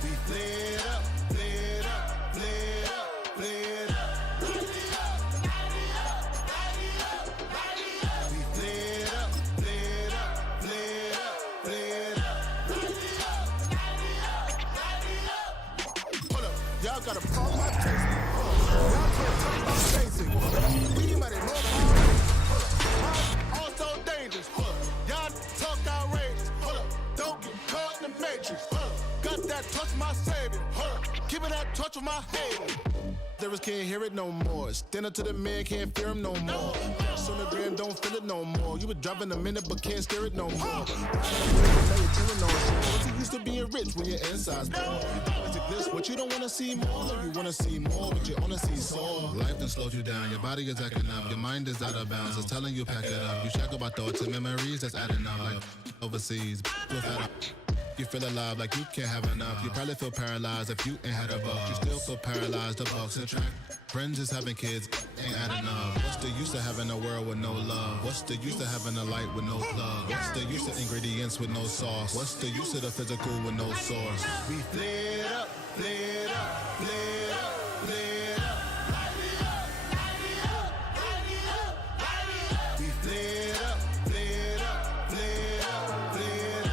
We flared up, flared up, flared up, flared up. We flared up, flared up, flared up, flared up. Hold up, y'all got a problem my taste. Y'all can't talk about basic. We might know all so dangerous. Y'all talk outrageous. Don't get caught in the matrix. Got that touch my savior. Give me that touch with my hater. Lyrics can't hear it no more. Stand up to the man, can't fear him no more. Sonogram don't feel it no more. You were driving a minute but can't steer it no more. What's it used to being rich when your inside's poor? What you don't wanna see more, you wanna see more, but you wanna see soul. Life done slowed you down, your body is acting up, your mind is out of bounds, it's telling you pack it up. You shackle by thoughts and memories that's adding up like overseas. You feel alive like you can't have enough. You probably feel paralyzed if you ain't had a buck. You still feel paralyzed, the bucks and track. Friends is having kids, ain't adding up. What's the use of having a world with no love? What's the use of having a light with no plug? What's the use of ingredients with no sauce? What's the use of the physical with no source? We flared up, flared up, flared up, flared up. We flared up, flared up, flared up, flared up.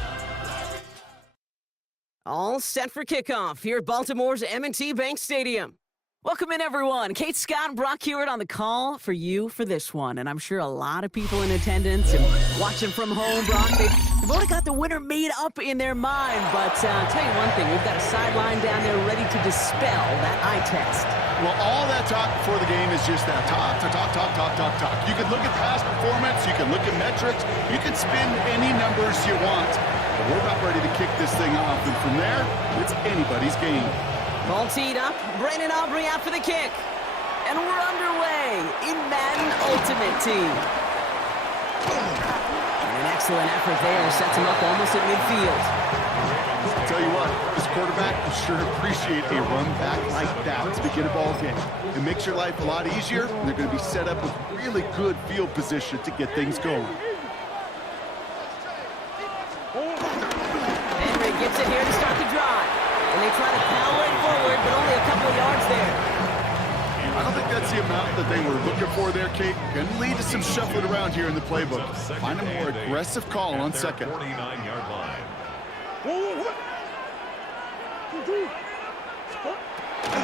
All set for kickoff here at Baltimore's M&T Bank Stadium. Welcome in, everyone. Kate, Scott, and Brock Hewitt on the call for you for this one. And I'm sure a lot of people in attendance and watching from home, Brock, they've already got the winner made up in their mind. But I'll tell you one thing, we've got a sideline down there ready to dispel that eye test. Well, all that talk before the game is just that talk. You can look at past performance, you can look at metrics, you can spin any numbers you want. But we're about ready to kick this thing off, and from there, it's anybody's game. Ball teed up, Brandon Aubrey out for the kick. And we're underway in Madden Ultimate Team. And an excellent effort there sets him up almost at midfield. I'll tell you what, this quarterback will sure appreciate a run back like that to begin a ball game. It makes your life a lot easier, and they're going to be set up with really good field position to get things going. Henry gets it here to start the drive. And they try to power it forward, but only a couple of yards there. I don't think that's the amount that they were looking for there, Kate. Going to lead to some shuffling around here in the playbook. Find a more aggressive call on second. 49-yard line.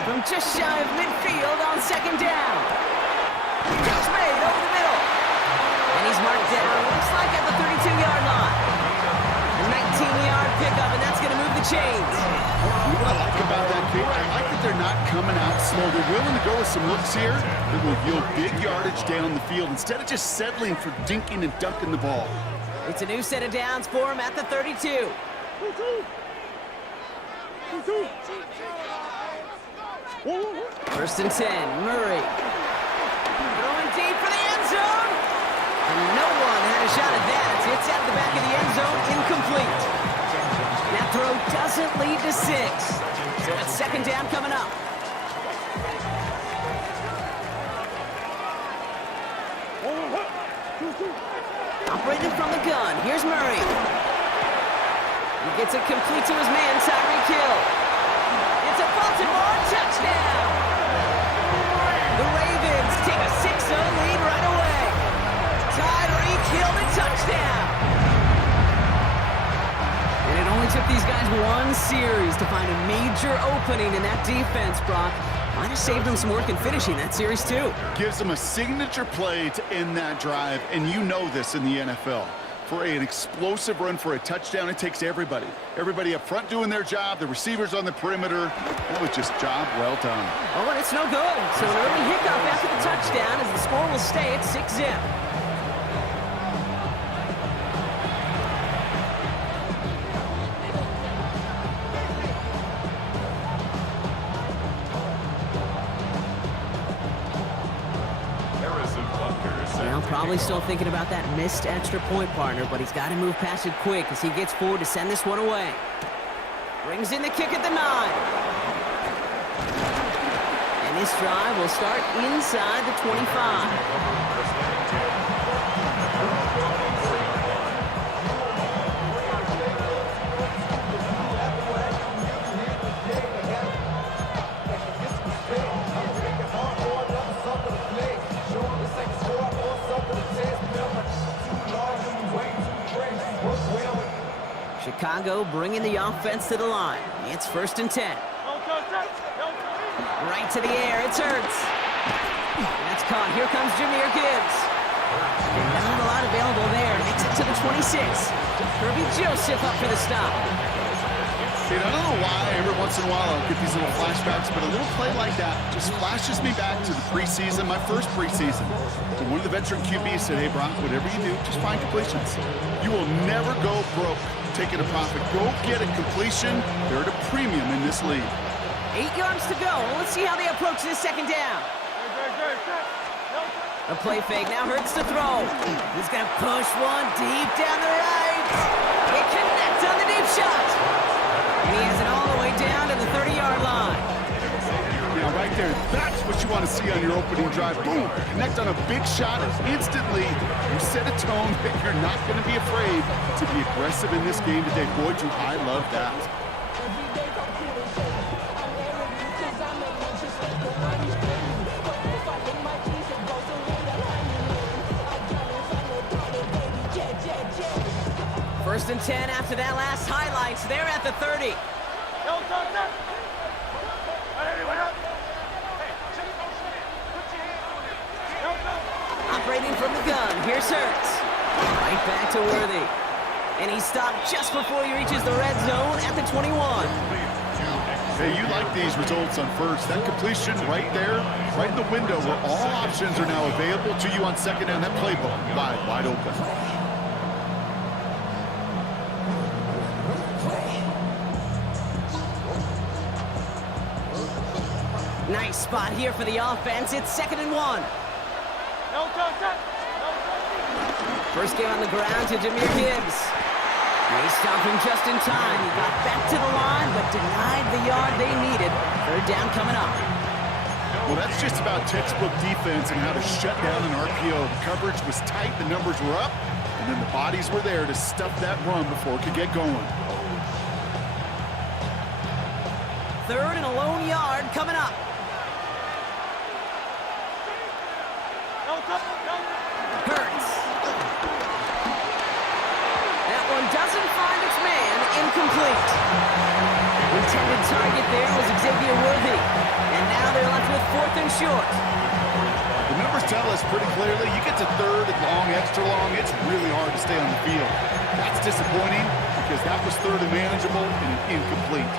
From just shy of midfield on second down. Catch made over the middle. And he's marked down, looks like at the 32-yard line. A 19-yard pickup, and that's going to move the chains. You know what I like about that, Kate? I like that they're not coming out slow. They're willing to go with some looks here that will yield big yardage down the field instead of just settling for dinking and dunking the ball. It's a new set of downs for him at the 32. First and 10, Murray. Throwing deep for the end zone. And no one had a shot at that. It's out of the back of the end zone, incomplete. That throw doesn't lead to 6. So it's second down coming up. Operating from the gun, here's Murray. He gets it complete to his man, Tyreek Hill. It's a Baltimore touchdown. The Ravens take a 6-0 lead right away. Tyreek Hill, the touchdown. And it only took these guys one series to find a major opening in that defense, Brock. Might have saved them some work in finishing that series, too. Gives them a signature play to end that drive, and you know this in the NFL. For an explosive run for a touchdown, it takes everybody. Everybody up front doing their job, the receivers on the perimeter. That was just job well done. Oh, and it's no good. So an early hiccup after the touchdown as the score will stay at 6-zip. Probably still thinking about that missed extra point, partner, but he's got to move past it quick as he gets forward to send this one away. Brings in the kick at the 9. And this drive will start inside the 25. Chicago bringing the offense to the line. It's 1st and 10. Right to the air. It's Hurts. That's caught. Here comes Jahmyr Gibbs. Not a lot available there. Makes it to the 26. Kirby Joseph up for the stop. I don't know why every once in a while I'll get these little flashbacks, but a little play like that just flashes me back to the preseason, my first preseason. And one of the veteran QBs said, hey, Brock, whatever you do, just find completions. You will never go broke taking a profit. Go get a completion. They're at a premium in this league. 8 yards to go. Let's see how they approach this 2nd down. A play fake. Now Hurts to throw. He's going to push one deep down the right. It connects on the deep shot. And he has it all the way down to the 30-yard line. Now, right there, that's what you want to see on your opening drive. Boom, connect on a big shot, and instantly you set a tone that you're not going to be afraid to be aggressive in this game today. Boy, do I love that. First and 10 after that last highlights. They're at the 30. Operating from the gun. Here's Hurts. Right back to Worthy. And he stopped just before he reaches the red zone at the 21. Hey, you like these results on first. That completion right there, right in the window where all options are now available to you on 2nd down. That playbook wide open. Nice spot here for the offense. It's 2nd and 1. First game on the ground to Jahmyr Gibbs. They stopped him just in time. He got back to the line, but denied the yard they needed. 3rd down coming up. Well, that's just about textbook defense and how to shut down an RPO. The coverage was tight, the numbers were up, and then the bodies were there to stuff that run before it could get going. 3rd and a lone yard coming up. Hurts. That one doesn't find its man. Incomplete. Intended target there was Xavier Worthy. And now they're left with 4th and short. The numbers tell us pretty clearly, you get to 3rd and long, extra long, it's really hard to stay on the field. That's disappointing because that was 3rd and manageable and incomplete.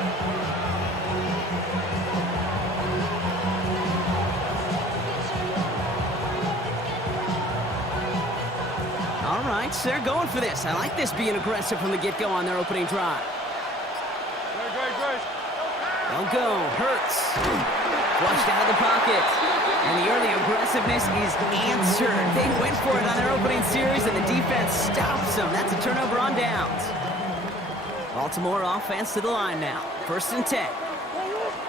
All right, so they're going for this. I like this being aggressive from the get-go on their opening drive. They'll go. Hurts. Flushed out of the pocket. And the early aggressiveness is answered. They went for it on their opening series, and the defense stops them. That's a turnover on downs. Baltimore offense to the line now. 1st and 10.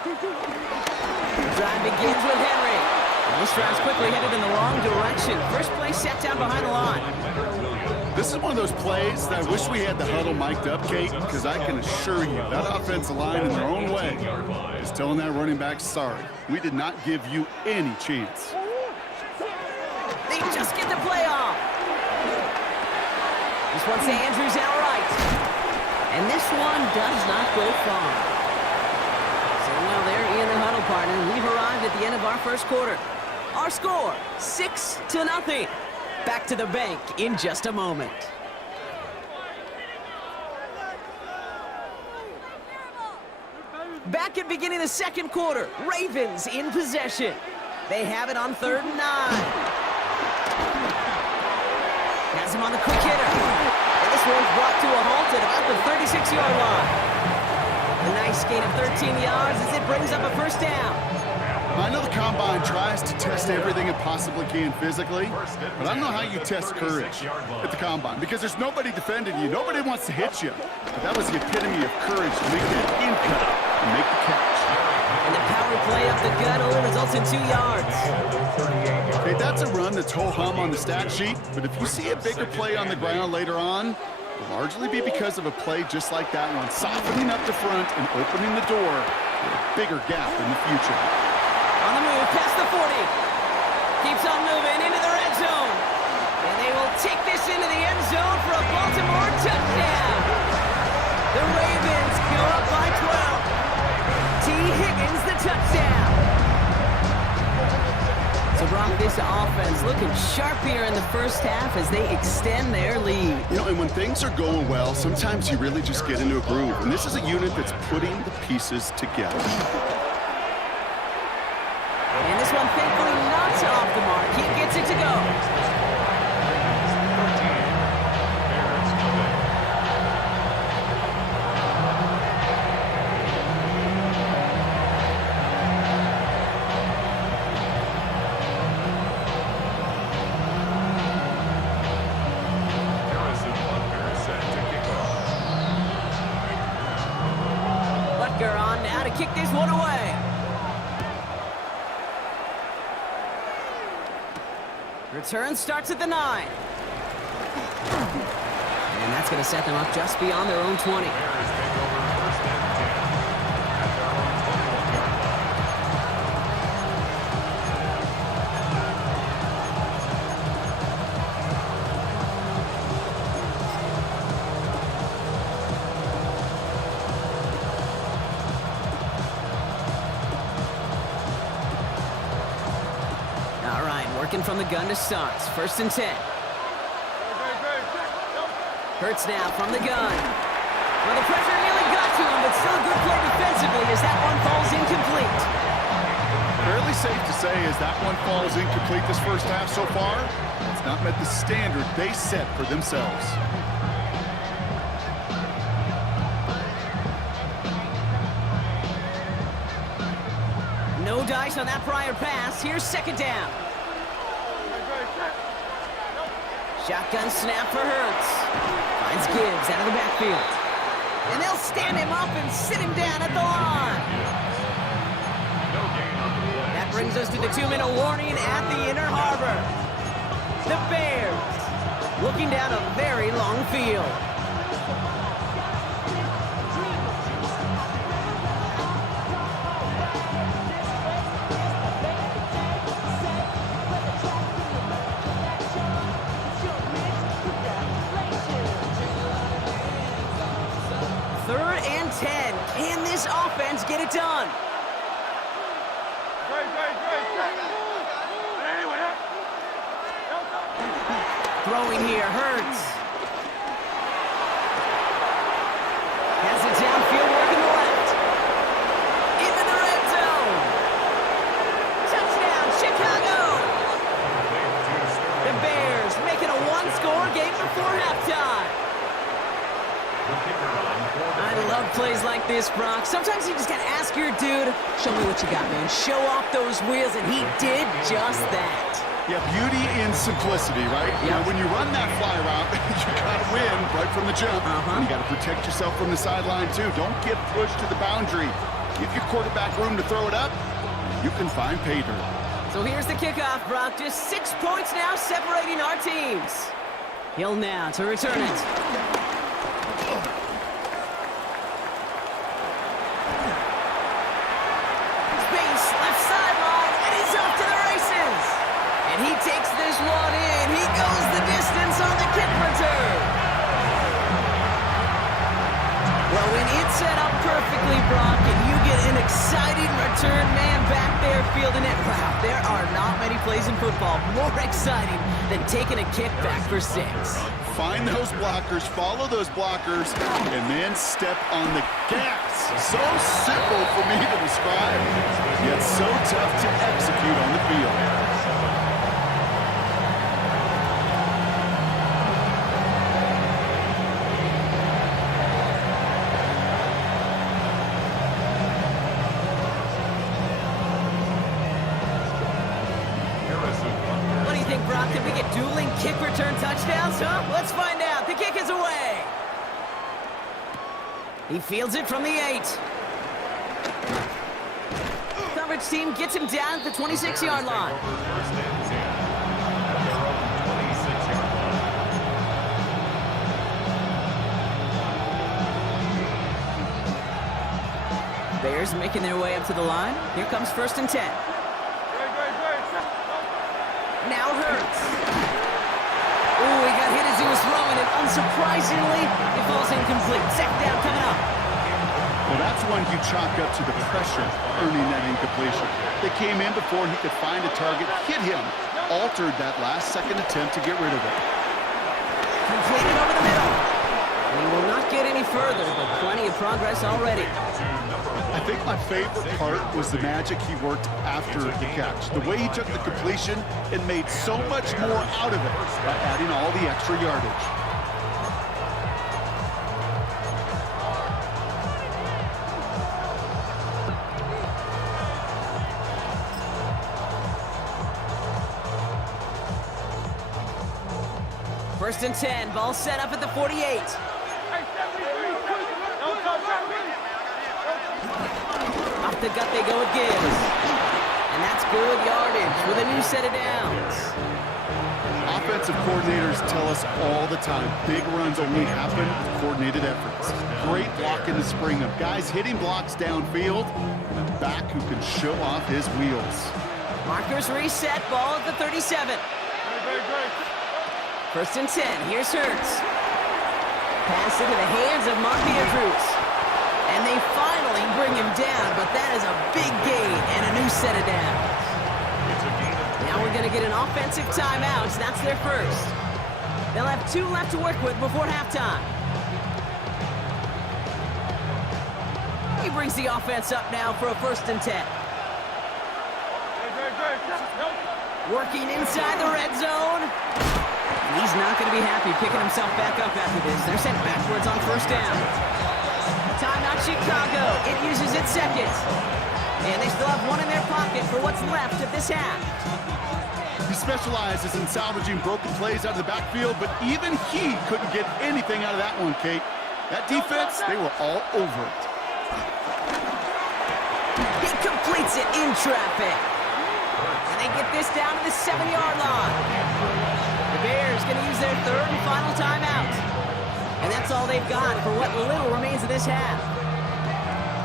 The drive begins with Henry. And this drive's quickly headed in the wrong direction. First play set down behind the line. This is one of those plays that I wish we had the huddle mic'd up, Kate, because I can assure you that offensive line in their own way is telling that running back, sorry, we did not give you any chance. They just get the play off. This one's to Andrews outright. And this one does not go far. So while they're in the huddle, partner, we've arrived at the end of our first quarter. Our score, 6-0. Back to the bank in just a moment. Back at beginning of the 2nd quarter, Ravens in possession. They have it on 3rd and 9. Has him on the quick hitter. And this one's brought to a halt at about the 36-yard line. A nice gain of 13 yards as it brings up a 1st down. I know the Combine tries to test everything it possibly can physically, but I don't know how you test courage at the Combine because there's nobody defending you. Nobody wants to hit you. But that was the epitome of courage to make that in-cut and make the catch. And the power play up the gut only results in 2 yards. Hey, that's a run that's ho-hum on the stat sheet, but if you see a bigger play on the ground later on, it'll largely be because of a play just like that one, softening up the front and opening the door for a bigger gap in the future. On the move, past the 40. Keeps on moving into the red zone. And they will take this into the end zone for a Baltimore touchdown. The Ravens go up by 12. T. Higgins, the touchdown. So, Brock, this offense looking sharp here in the first half as they extend their lead. You know, and when things are going well, sometimes you really just get into a groove. And this is a unit that's putting the pieces together. And this one, thankfully, not off the mark. He gets it to go. On now to kick this one away. Return starts at the 9. And that's going to set them up just beyond their own 20. Working from the gun to start. 1st and 10. Hurts now from the gun. Well, the pressure nearly got to him, but still a good play defensively as that one falls incomplete. Fairly safe to say as that one falls incomplete this first half so far, it's not met the standard they set for themselves. No dice on that prior pass. Here's 2nd down. Shotgun snap for Hurts. Finds Gibbs out of the backfield. And they'll stand him up and sit him down at the line. That brings us to the 2-minute warning at the Inner Harbor. The Bears looking down a very long field. Can this offense get it done? Throwing here, Hurts. Has it downfield, working the left. Into the red zone. Touchdown, Chicago. The Bears making a one-score game before halftime. I love plays like this, Brock. Sometimes you just gotta ask your dude, show me what you got, man. Show off those wheels, and he did just that. Yeah, beauty in simplicity, right? Yep. You know, when you run that fly route, you gotta win right from the jump. And you gotta protect yourself from the sideline, too. Don't get pushed to the boundary. Give your quarterback room to throw it up. You can find pay dirt. So here's the kickoff, Brock. Just 6 points now separating our teams. Hill now to return it. And he takes this one in. He goes the distance on the kick return. Well, when it's set up perfectly, Brock, and you get an exciting return man back there fielding it, wow, there are not many plays in football more exciting than taking a kick back for 6. Find those blockers, follow those blockers, and then step on the gas. So simple for me to describe, yet so tough to execute on the field. Brock, did we get dueling kick return touchdowns, huh? Let's find out. The kick is away. He fields it from the 8. Coverage team gets him down at the 26-yard line. Bears making their way up to the line. Here comes 1st and 10. Now Hurts. Ooh, he got hit as he he was throwing it. Unsurprisingly, it falls incomplete. Second down coming up. Well, that's one you chalk up to the pressure earning that incompletion. They came in before he could find a target, hit him, altered that last-second attempt to get rid of it. Completed over the middle. He will not get any further, but plenty of progress already. I think my favorite part was the magic he worked after the catch. The way he took the completion and made so much more out of it by adding all the extra yardage. First and 10, ball set up at the 48. Off the gut they go with Gibbs. And that's good yardage with a new set of downs. Offensive coordinators tell us all the time, big runs only happen with coordinated efforts. Great block in the spring of guys hitting blocks downfield and a back who can show off his wheels. Markers reset, ball at the 37. First and 10, here's Hurts. Pass into the hands of Mark Andrews. And they finally bring him down, but that is a big gain and a new set of downs. Now we're going to get an offensive timeout. That's their first. They'll have 2 left to work with before halftime. He brings the offense up now for a first and 10. Working inside the red zone. He's not going to be happy picking himself back up after this. They're sent backwards on first down. Timeout Chicago. It uses its second. And they still have one in their pocket for what's left of this half. He specializes in salvaging broken plays out of the backfield, but even he couldn't get anything out of that one, Kate. That defense, they were all over it. He completes it in traffic. And they get this down to the 7-yard line. The Bears going to use their third and final timeout. And that's all they've got for what little remains of this half.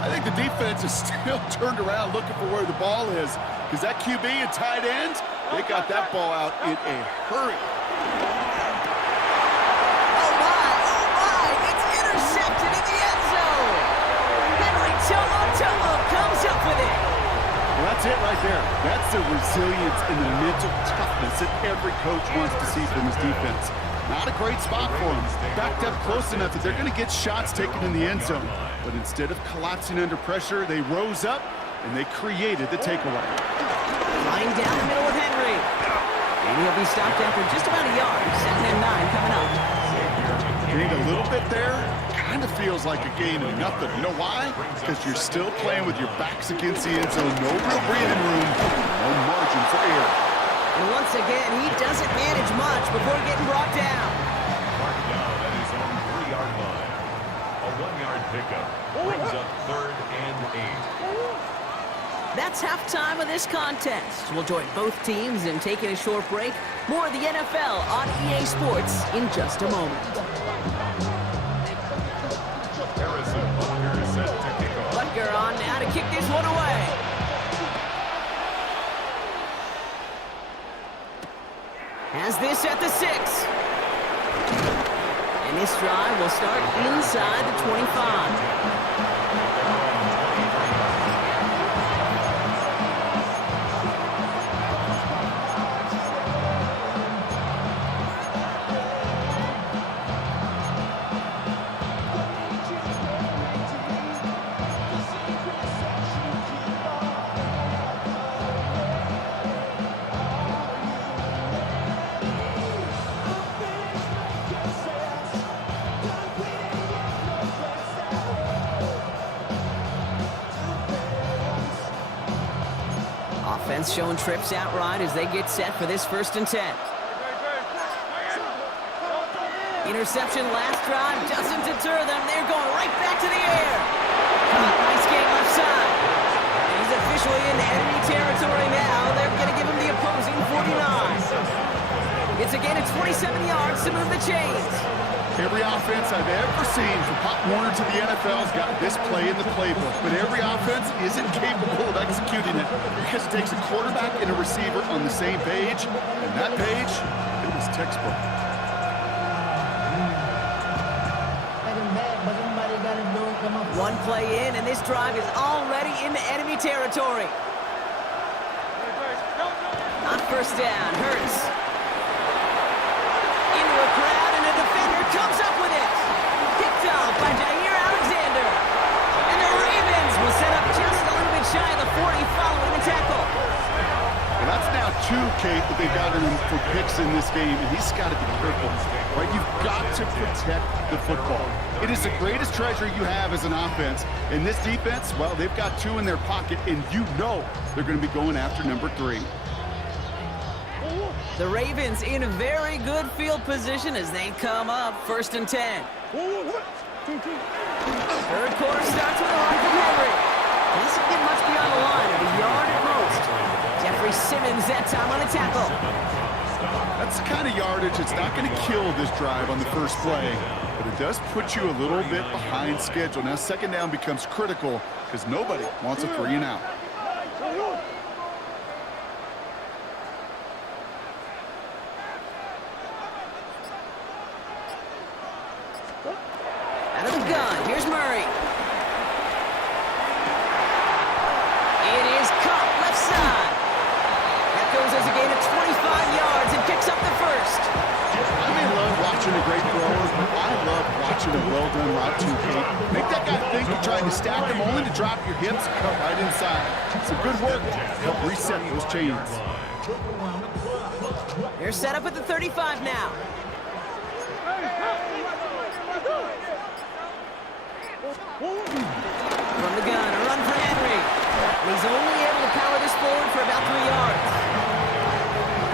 I think the defense is still turned around looking for where the ball is, because that QB and tight end, they got that ball out in a hurry. Oh my, it's intercepted in the end zone. Henry Tomo comes up with it. Well, that's it right there. That's the resilience and the mental toughness that every coach wants to see from his defense. Not a great spot for him. Backed up close enough that they're going to get shots taken in the end zone. But instead of collapsing under pressure, they rose up and they created the takeaway. Lying down the middle with Henry. And he'll be stopped after just about a yard. 2nd and 9 coming up. Gained a little bit there. Kind of feels like a gain of nothing. You know why? Because you're still playing with your backs against the end zone. No real breathing room. No margin for error. And once again, he doesn't manage much before getting brought down. Marked down at his own 3-yard line. A 1-yard pickup brings up 3rd and 8. That's halftime of this contest. We'll join both teams in taking a short break. More of the NFL on EA Sports in just a moment. Harrison Butker set to kick off. Butker on now to kick this one away. Has this at the 6. And this drive will start inside the 25. Offense showing trips outright as they get set for this 1st and 10. Interception last drive doesn't deter them. They're going right back to the air. Nice game left side. And he's officially in enemy territory now. They're going to give him the opposing 49. It's a gain of 27 yards to move the chains. Every offense I've ever seen from Pop Warner to the NFL has got this play in the playbook, but every offense isn't capable of executing it because it takes a quarterback and a receiver on the same page, and that page, it was textbook. One play in, and this drive is already into enemy territory. On first down, Hurts. Into a crowd, and a defender comes up with it. Picked off by Jair Alexander. And the Ravens will set up just a little bit shy of the 40 following the tackle. Well, that's now 2, Kate, that they've gotten him for picks in this game, and he's got to be careful. Right? You've got to protect the football. It is the greatest treasure you have as an offense. And this defense, well, they've got 2 in their pocket, and you know they're going to be going after number 3. The Ravens in a very good field position as they come up first and 10. Third quarter starts with a run from Henry. He doesn't get much beyond the line, a yard at most. Jeffrey Simmons that time on the tackle. That's the kind of yardage that's not going to kill this drive on the first play, but it does put you a little bit behind schedule. Now second down becomes critical because nobody wants a 3 and out. Out of the gun, here's Murray. It is caught left side. That goes as a gain of 25 yards and picks up the first. I may love watching a great thrower, but I love watching a well-done route too, Kate. Make that guy think you're trying to stack him only to drop your hips and cut right inside. Some good work to help reset those chains. They're set up at the 35 now. From the gun, a run for Henry. He's only able to power this forward for about 3 yards.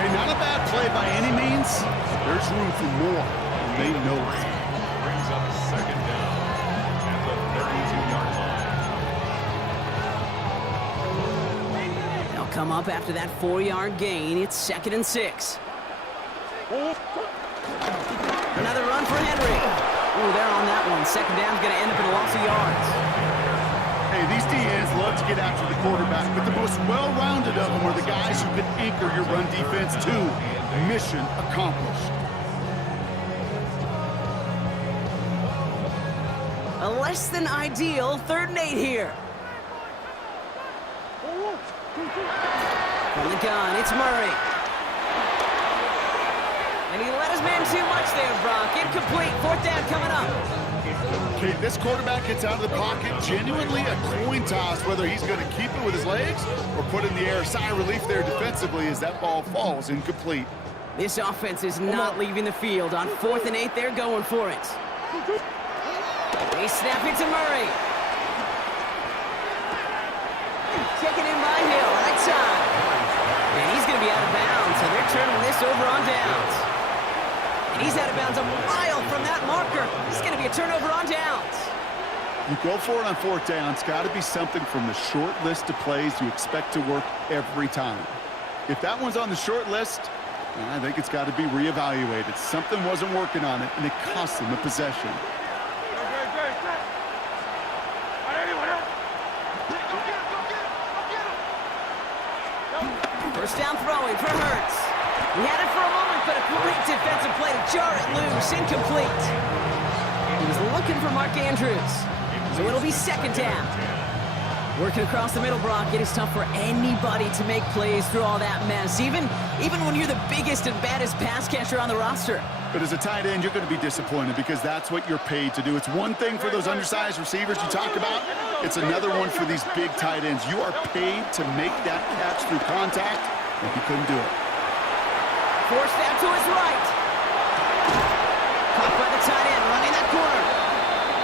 Hey, not a bad play by any means. There's room for more, and they know it. Brings up second down at the 32-yard line. They'll come up after that 4-yard gain. It's 2nd and 6. Another run for Henry. Ooh, they're on that one. Second down's going to end up in a loss of yards. Hey, these DNs love to get after the quarterback, but the most well-rounded of them are the guys who can anchor your run defense too. Mission accomplished. A less than ideal 3rd and 8 here. From the gun, it's Murray. And he let his man too much there, Brock. Incomplete. 4th down coming up. Okay, this quarterback gets out of the pocket, genuinely a coin toss, whether he's going to keep it with his legs or put it in the air. Sigh of relief there defensively as that ball falls incomplete. This offense is not leaving the field. On 4th and 8, they're going for it. They snap it to Murray. Taken in by Hill, right side. And he's going to be out of bounds, so they're turning this over on downs. And he's out of bounds a mile from that marker. This is going to be a turnover on downs. You go for it on 4th down. It's got to be something from the short list of plays you expect to work every time. If that one's on the short list, I think it's got to be reevaluated. Something wasn't working on it, and it cost them a possession. First down throwing for Hurts. He had it for a moment, but a great defensive play to jar it loose. Incomplete. He was looking for Mark Andrews. So it'll be 2nd down. Working across the middle, Brock, it is tough for anybody to make plays through all that mess, even when you're the biggest and baddest pass catcher on the roster. But as a tight end, you're going to be disappointed because that's what you're paid to do. It's one thing for those undersized receivers you talk about. It's another one for these big tight ends. You are paid to make that catch through contact, and he couldn't do it. Forced out to his right. Caught by the tight end, running that corner.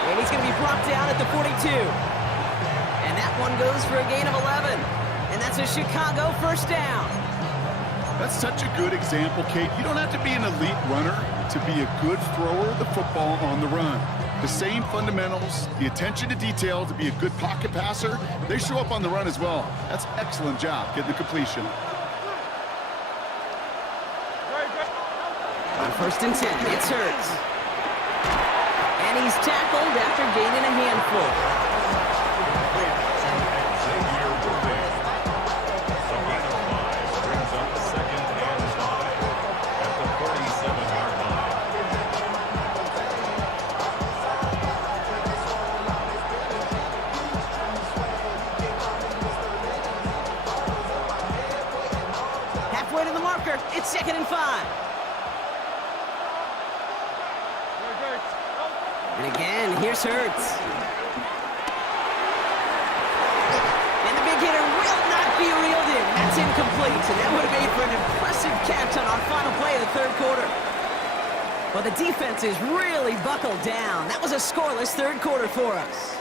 And he's going to be brought down at the 42. And that one goes for a gain of 11. And that's a Chicago first down. That's such a good example, Kate. You don't have to be an elite runner to be a good thrower of the football on the run. The same fundamentals, the attention to detail to be a good pocket passer, they show up on the run as well. That's an excellent job getting the completion. On 1st and 10, it's Hurts. And he's tackled after gaining a handful. blocker. It's 2nd and 5. And again, here's Hurts. And the big hitter will not be reeled in. That's incomplete, and that would have made for an impressive catch on our final play of the 3rd quarter. Well, the defense is really buckled down. That was a scoreless 3rd quarter for us.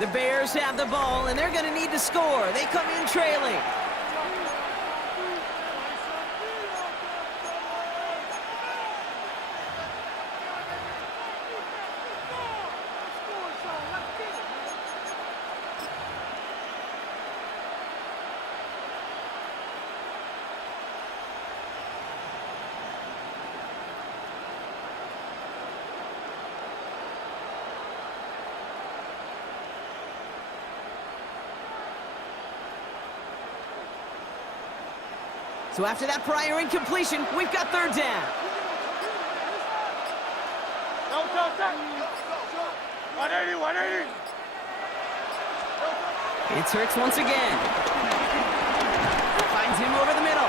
The Bears have the ball, and they're going to need to score. They come in trailing. So after that prior incompletion, we've got 3rd down. It's Hurts once again. Finds him over the middle.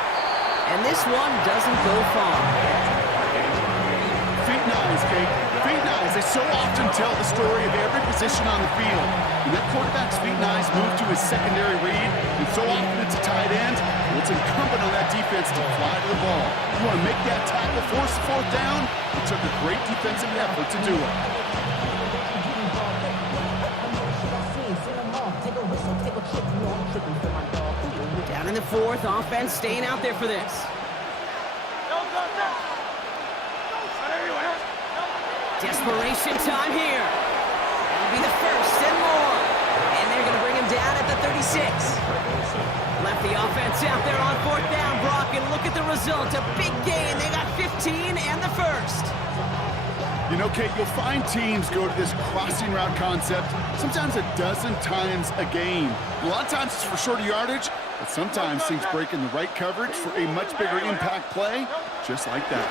And this one doesn't go far. Feet nice, Kate. Feet nice. They so often tell the story of every position on the field. When that quarterback's feet nice move to his secondary read, and so often it's a tight end, well, it's incumbent on that defense to fly to the ball. You want to make that tackle, force the 4th down. It took a great defensive effort to do it. Down in the 4th, offense staying out there for this. Desperation time here. That'll be the 1st and more. And they're going to bring him down at the 36. Left the offense out there on 4th down, Brock, and look at the result. A big gain. They got 15 and the 1st. You know, Kate, you'll find teams go to this crossing route concept sometimes a dozen times a game. A lot of times it's for shorter yardage, but sometimes things break in the right coverage for a much bigger impact play, just like that.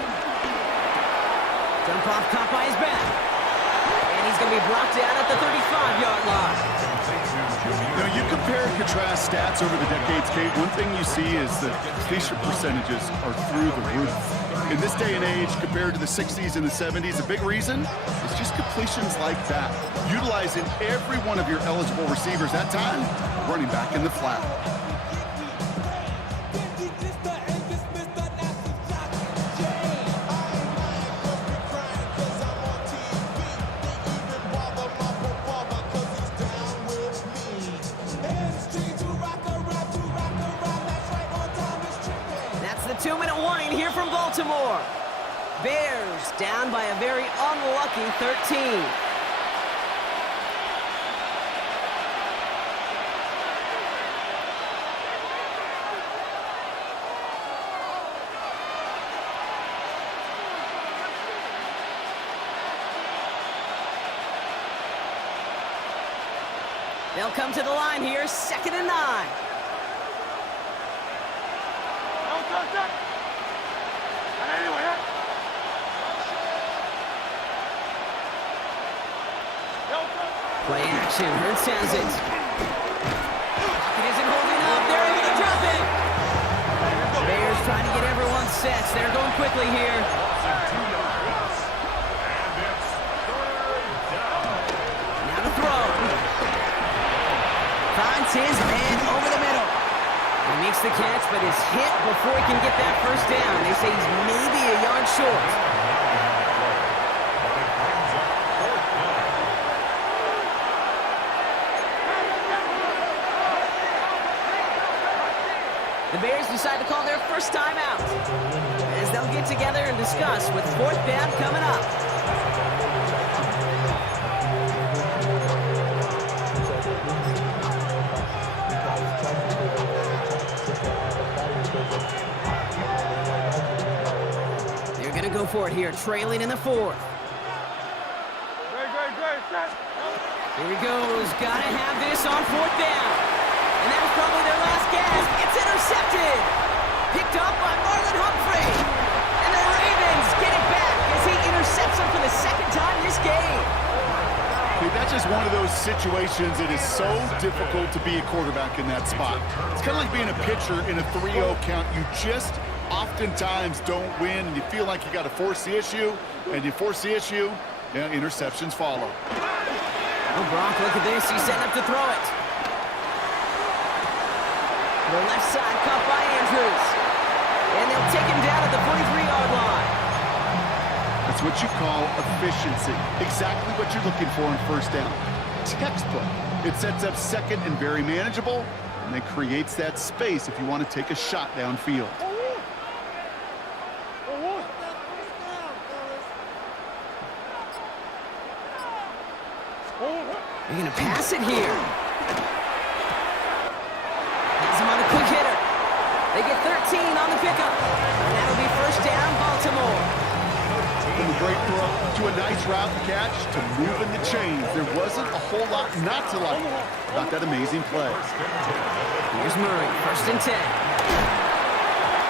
Jump off caught by his back. And he's going to be brought down at the 35-yard line. You know, you compare and contrast stats over the decades, Kate. One thing you see is that completion percentages are through the roof. In this day and age, compared to the 60s and the 70s, a big reason is just completions like that. Utilizing every one of your eligible receivers that time, running back in the flat. The 2-minute warning here from Baltimore. Bears down by a very unlucky 13. They'll come to the line here, 2nd and 9. Play action, Hurts has it. It isn't holding up, they're able to drop it. Bears trying to get everyone set. They're going quickly here. Now to throw. Finds his man over the middle. He makes the catch, but is hit before he can get that 1st down. They say he's maybe a yard short. The Bears decide to call their first timeout as they'll get together and discuss with 4th down coming up. They're going to go for it here, trailing in the 4th. Here he goes. Got to have this on 4th down. And that was probably their last gasp. It's intercepted. Picked up by Marlon Humphrey. And the Ravens get it back as he intercepts him for the 2nd time this game. Hey, that's just one of those situations that is so difficult to be a quarterback in that spot. It's kind of like being a pitcher in a 3-0 count. You just oftentimes don't win, and you feel like you got to force the issue, and you force the issue, yeah, interceptions follow. Oh, Brock, look at this. He's setting up to throw it. The left side caught by Andrews. And they'll take him down at the 43-yard line. That's what you call efficiency. Exactly what you're looking for in first down. Textbook. It sets up second and very manageable, and then creates that space if you want to take a shot downfield. They're going to pass it here. Has him on the quick hitter. They get 13 on the pickup. And that'll be first down, Baltimore. From a great throw to a nice route and catch to moving the chains. There wasn't a whole lot not to like about that amazing play. Here's Murray, first and 10.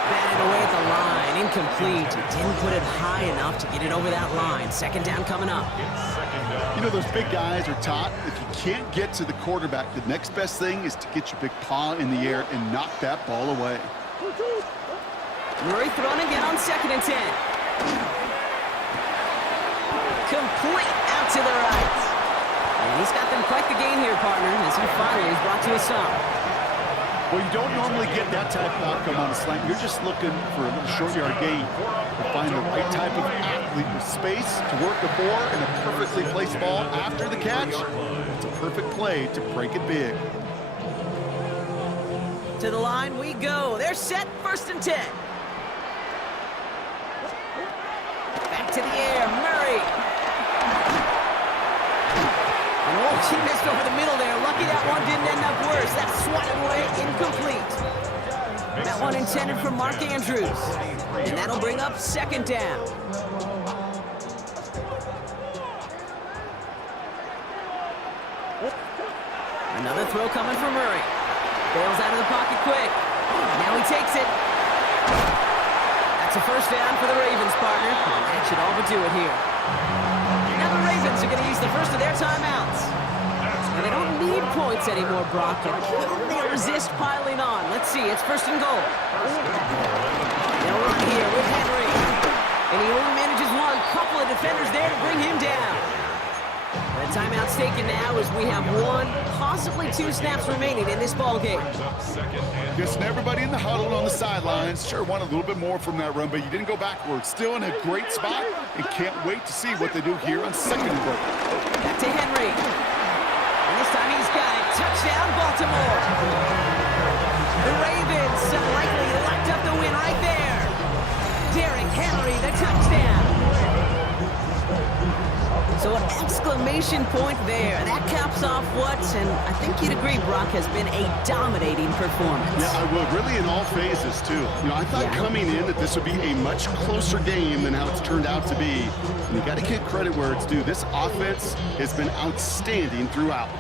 Batted away at the line, incomplete. He didn't put it high enough to get it over that line. Second down coming up. You know, those big guys are taught if you can't get to the quarterback, the next best thing is to get your big paw in the air and knock that ball away. Murray thrown again on second and 10. Complete out to the right. And he's got them quite the gain here, partner, as he finally is brought to a stop. Well, you don't normally get that type of outcome on a slant. You're just looking for a little short yard gain to find the right type of athlete with space to work before and a perfectly placed ball after the catch. It's a perfect play to break it big. To the line we go. They're set, first and 10. Back to the air, Murray. Oh, she missed over the middle there. Lucky that one didn't end up worse. That swatted away, incomplete. That one intended for Mark Andrews. And that'll bring up second down. Another throw coming from Murray. Bails out of the pocket quick. Now he takes it. That's a first down for the Ravens, partner. That should all but do it here. Now the Ravens are going to use the first of their timeouts. And they don't need points anymore, Brock, but can they resist piling on? Let's see, it's first and goal. They'll run here with Henry. And he only manages one. Couple of defenders there to bring him down. The timeout's taken now as we have one, possibly two snaps remaining in this ball game. Guessing everybody in the huddle on the sidelines sure wanted a little bit more from that run, but you didn't go backwards. Still in a great spot and can't wait to see what they do here on second and goal. Back to Henry. And this time he's got it. Touchdown, Baltimore. The Ravens likely locked up the win right there. Derrick Henry, the touchdown. So an exclamation point there. That caps off what, and I think you'd agree, Brock, has been a dominating performance. Yeah, I would. Really in all phases, too. You know, I thought coming in that this would be a much closer game than how it's turned out to be. And you got to give credit where it's due. This offense has been outstanding throughout.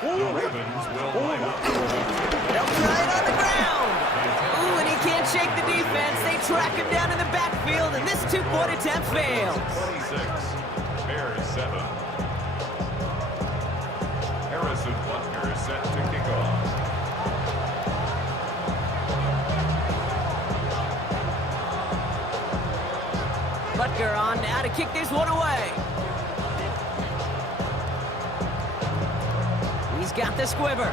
The Ravens will line up. Right on the ground. Ooh, and he can't shake the defense. They track him down in the backfield, and this two-point attempt fails. 26, Bears 7. Harrison Butker is set to kick off. Butker on now to kick this one away. He's got the squiver.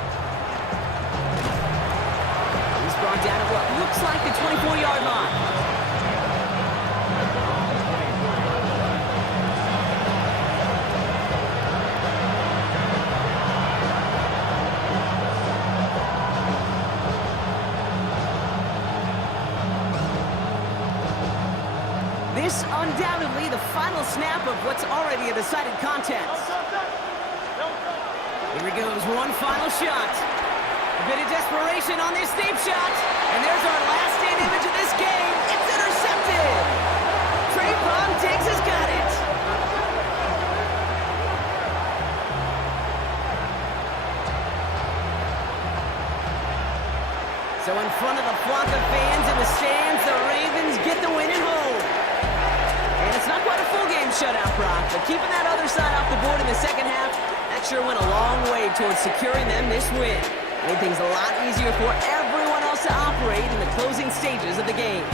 He's brought down at what looks like the 24-yard line. This undoubtedly the final snap of what's already a decided contest. Here he goes, one final shot. A bit of desperation on this deep shot. And there's our last stand image of this game. It's intercepted. Trayvon Diggs has got it. So in front of the flock of fans in the stands, the Ravens get the win at home. And it's not quite a full game shutout, Brock, but keeping that other side off the board in the second half, that sure went a long way towards securing them this win. Made things a lot easier for everyone else to operate in the closing stages of the game.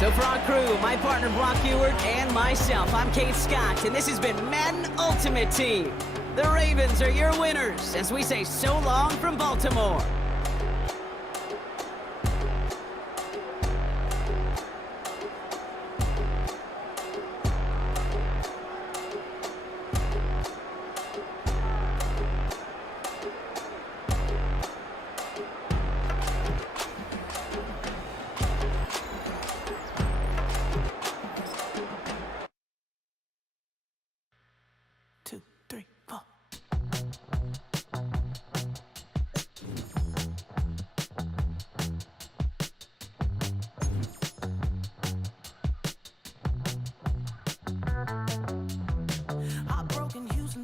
So for our crew, my partner Brock Ewart and myself, I'm Kate Scott, and this has been Madden Ultimate Team. The Ravens are your winners as we say so long from Baltimore.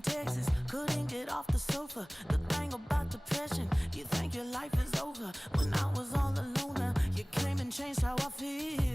Texas, couldn't get off the sofa. The thing about depression, you think your life is over. When I was all alone, you came and changed how I feel.